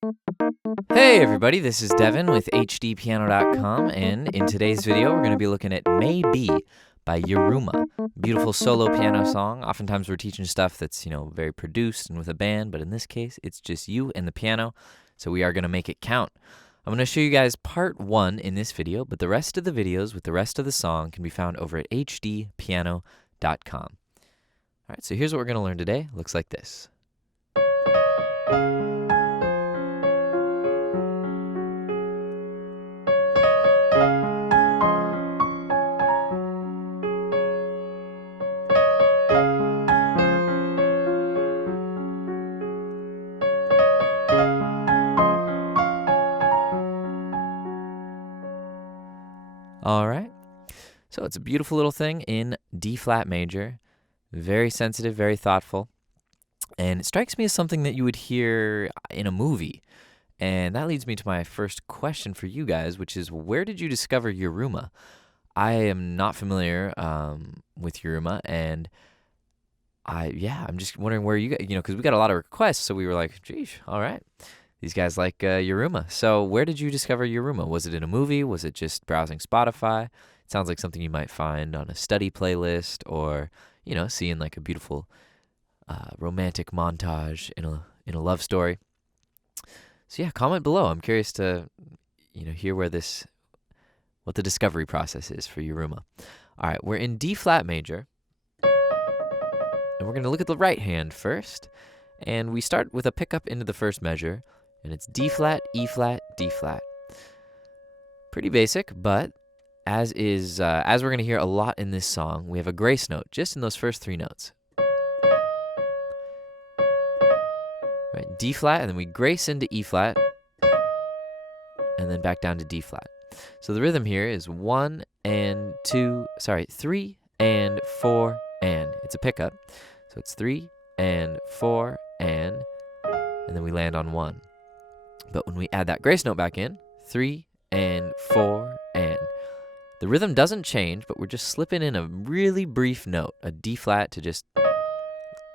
Hey everybody, this is Devin with HDpiano.com, and in today's video we're going to be looking at Maybe by Yiruma. Beautiful solo piano song. Oftentimes we're teaching stuff that's, very produced and with a band, but in this case it's just you and the piano, so we are going to make it count. I'm going to show you guys part 1 in this video, but the rest of the videos with the rest of the song can be found over at HDpiano.com. Alright, so here's what we're going to learn today. Looks like this. Alright, so it's a beautiful little thing in D flat major, very sensitive, very thoughtful, and it strikes me as something that you would hear in a movie. And that leads me to my first question for you guys, which is, where did you discover Yiruma? I am not familiar with Yiruma, and I'm just wondering where you because we got a lot of requests, so we were like, geez, all right. These guys like Yiruma. So where did you discover Yiruma? Was it in a movie? Was it just browsing Spotify? It sounds like something you might find on a study playlist, or, seeing like a beautiful romantic montage in a love story. So yeah, comment below. I'm curious to, hear what the discovery process is for Yiruma. All right, we're in D flat major, and we're going to look at the right hand first. And we start with a pickup into the first measure, and it's D flat, E flat, D flat. Pretty basic, but as we're going to hear a lot in this song, we have a grace note just in those first 3 notes. Right, D flat, and then we grace into E flat, and then back down to D flat. So the rhythm here is 3 and 4 and. It's a pickup, so it's 3 and 4 and then we land on 1. But when we add that grace note back in, 3 and 4 and, the rhythm doesn't change, but we're just slipping in a really brief note, a D flat, to just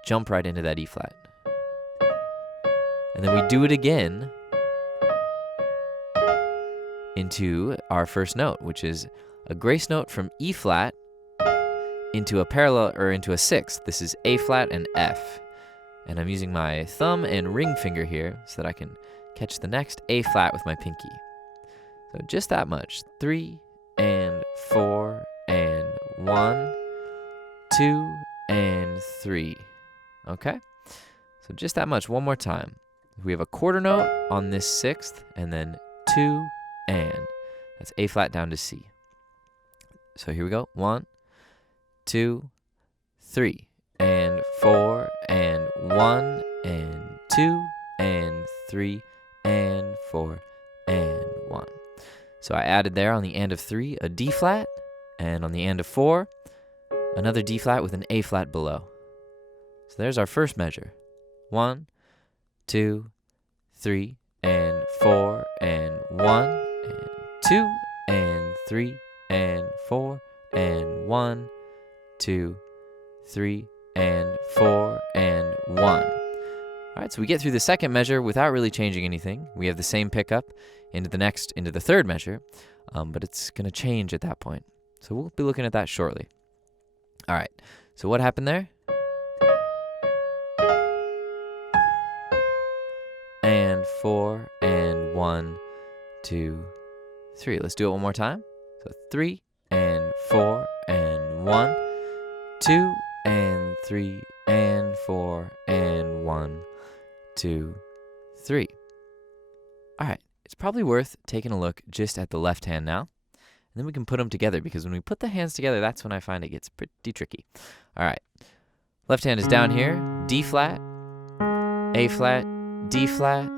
jump right into that E flat. And then we do it again into our first note, which is a grace note from E flat into a parallel, or into a 6th. This is A flat and F. And I'm using my thumb and ring finger here so that I can catch the next A flat with my pinky. So just that much. 3 and 4 and 1, 2 and 3. Okay? So just that much. One more time. We have a quarter note on this 6th, and then 2 and. That's A flat down to C. So here we go. 1, 2, 3 and 4 and 1 and 2 and 3 and 4 and 1. So I added there on the end of 3 a D flat, and on the end of 4 another D flat with an A flat below. So there's our first measure. 1, 2, 3 and 4 and 1 and 2 and 3 and 4 and 1, 2, 3 and 4 and 1. All right, so we get through the second measure without really changing anything. We have the same pickup into the third measure, but it's going to change at that point. So we'll be looking at that shortly. All right, so what happened there? And 4 and 1, 2, 3. Let's do it one more time. So 3 and 4 and 1, 2 and 3 and 4 and 1, 2, 3. All right, it's probably worth taking a look just at the left hand now, and then we can put them together, because when we put the hands together, that's when I find it gets pretty tricky. All right, left hand is down here, D flat, A flat, D flat,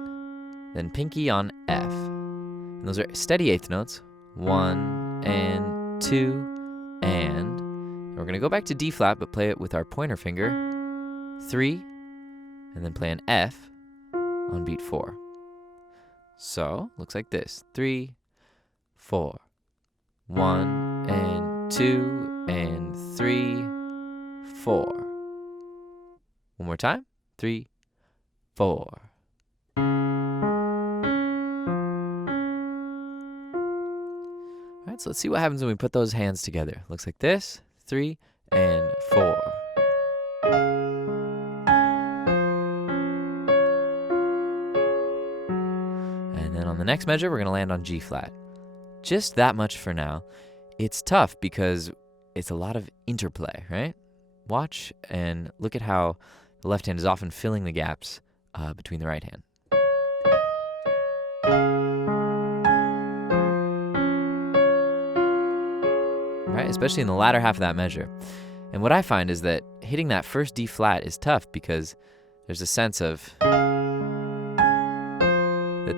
then pinky on F. And those are steady eighth notes, 1 and 2 and. We're going to go back to D flat, but play it with our pointer finger, 3, and then play an F on beat 4. So, looks like this, 3, 4, 1 and 2 and 3, 4. One more time, 3, 4. So let's see what happens when we put those hands together. Looks like this, 3 and 4. And then on the next measure, we're going to land on G flat. Just that much for now. It's tough because it's a lot of interplay, right? Watch and look at how the left hand is often filling the gaps between the right hand. Right? Especially in the latter half of that measure. And what I find is that hitting that first D flat is tough because there's a sense of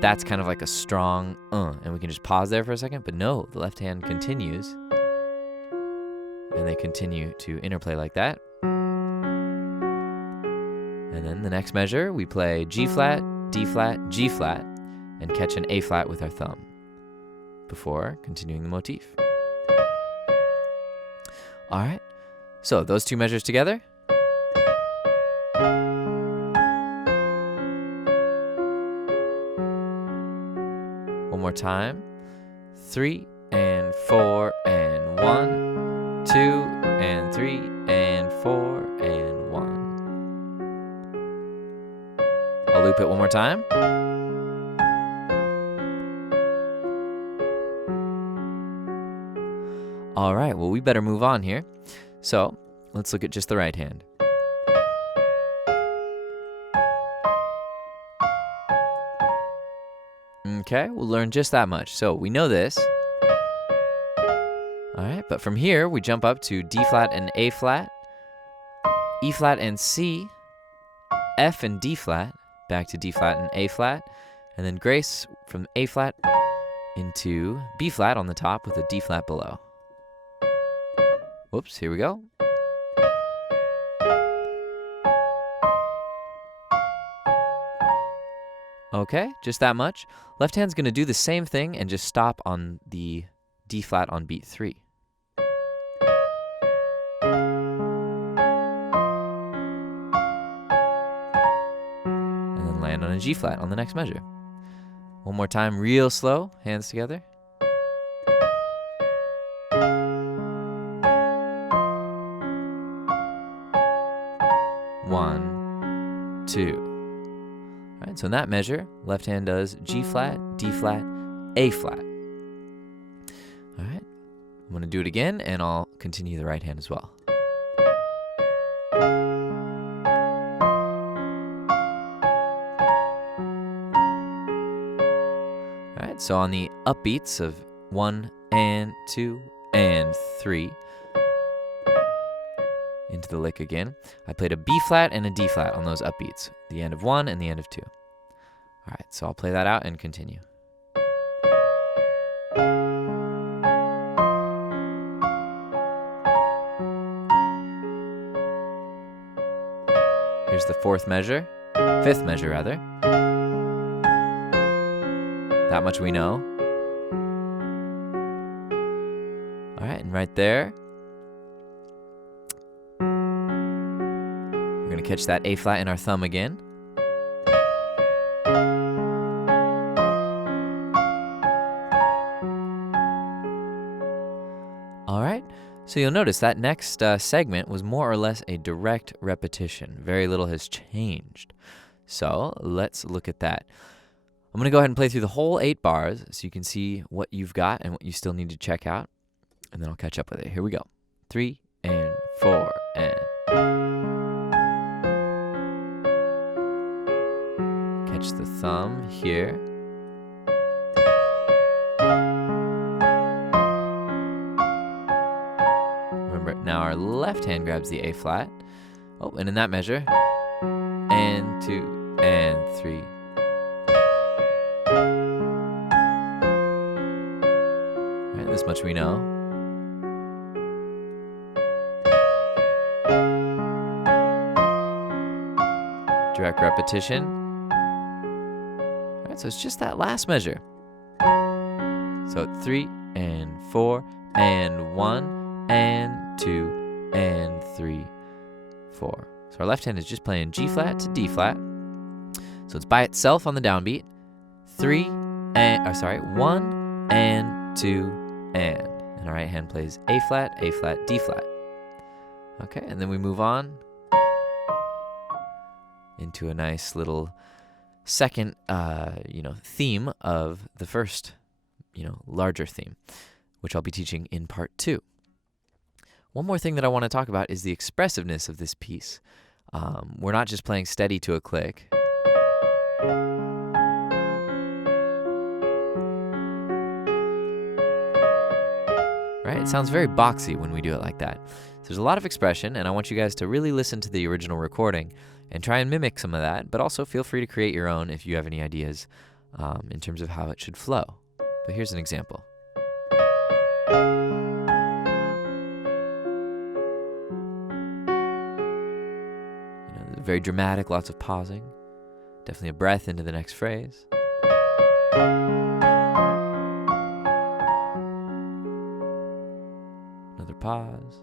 that's kind of like a strong and we can just pause there for a second, but no, the left hand continues and they continue to interplay like that. And then the next measure, we play G flat, D flat, G flat, and catch an A flat with our thumb before continuing the motif. All right, so those two measures together. One more time. 3 and 4 and 1, 2 and 3 and 4 and 1. I'll loop it one more time. All right, well, we better move on here. So let's look at just the right hand. Okay, we'll learn just that much. So we know this. All right, but from here, we jump up to D flat and A flat, E flat and C, F and D flat, back to D flat and A flat, and then grace from A flat into B flat on the top with a D flat below. Whoops, here we go. Okay, just that much. Left hand's gonna do the same thing and just stop on the D flat on beat 3. And then land on a G flat on the next measure. One more time, real slow, hands together. One, two. All right, so in that measure, left hand does G flat, D flat, A flat. All right, I'm gonna do it again and I'll continue the right hand as well. All right, so on the upbeats of 1 and 2 and 3, into the lick again, I played a B flat and a D flat on those upbeats, the end of 1 and the end of 2. All right, so I'll play that out and continue. Here's the fifth measure rather. That much we know. All right, and right there, we're gonna catch that A flat in our thumb again. All right, so you'll notice that next segment was more or less a direct repetition. Very little has changed. So let's look at that. I'm gonna go ahead and play through the whole 8 bars so you can see what you've got and what you still need to check out, and then I'll catch up with it. Here we go. 3 and 4 and. Catch the thumb here. Remember, now our left hand grabs the A flat. Oh, and in that measure, and 2 and 3. All right, this much we know. Direct repetition. So it's just that last measure. So 3 and 4 and 1 and 2 and 3, 4. So our left hand is just playing G flat to D flat. So it's by itself on the downbeat. 1 and 2 and. And our right hand plays A flat, D flat. Okay, and then we move on into a nice little second, theme of the first, larger theme, which I'll be teaching in part 2. One more thing that I want to talk about is the expressiveness of this piece. We're not just playing steady to a click. Right? It sounds very boxy when we do it like that. So there's a lot of expression, and I want you guys to really listen to the original recording and try and mimic some of that, but also feel free to create your own if you have any ideas in terms of how it should flow. But here's an example. Very dramatic, lots of pausing. Definitely a breath into the next phrase. Another pause.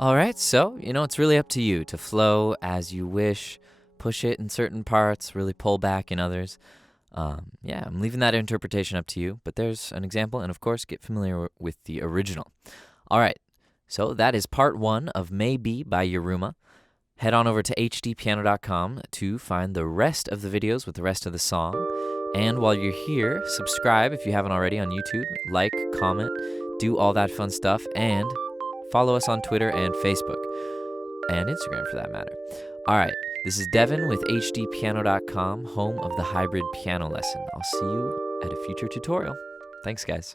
All right, so, it's really up to you to flow as you wish. Push it in certain parts, really pull back in others. I'm leaving that interpretation up to you, but there's an example, and of course, get familiar with the original. All right, so that is part 1 of Maybe by Yiruma. Head on over to HDpiano.com to find the rest of the videos with the rest of the song. And while you're here, subscribe if you haven't already on YouTube, like, comment, do all that fun stuff, and follow us on Twitter and Facebook, and Instagram for that matter. All right. This is Devin with HDpiano.com, home of the hybrid piano lesson. I'll see you at a future tutorial. Thanks, guys.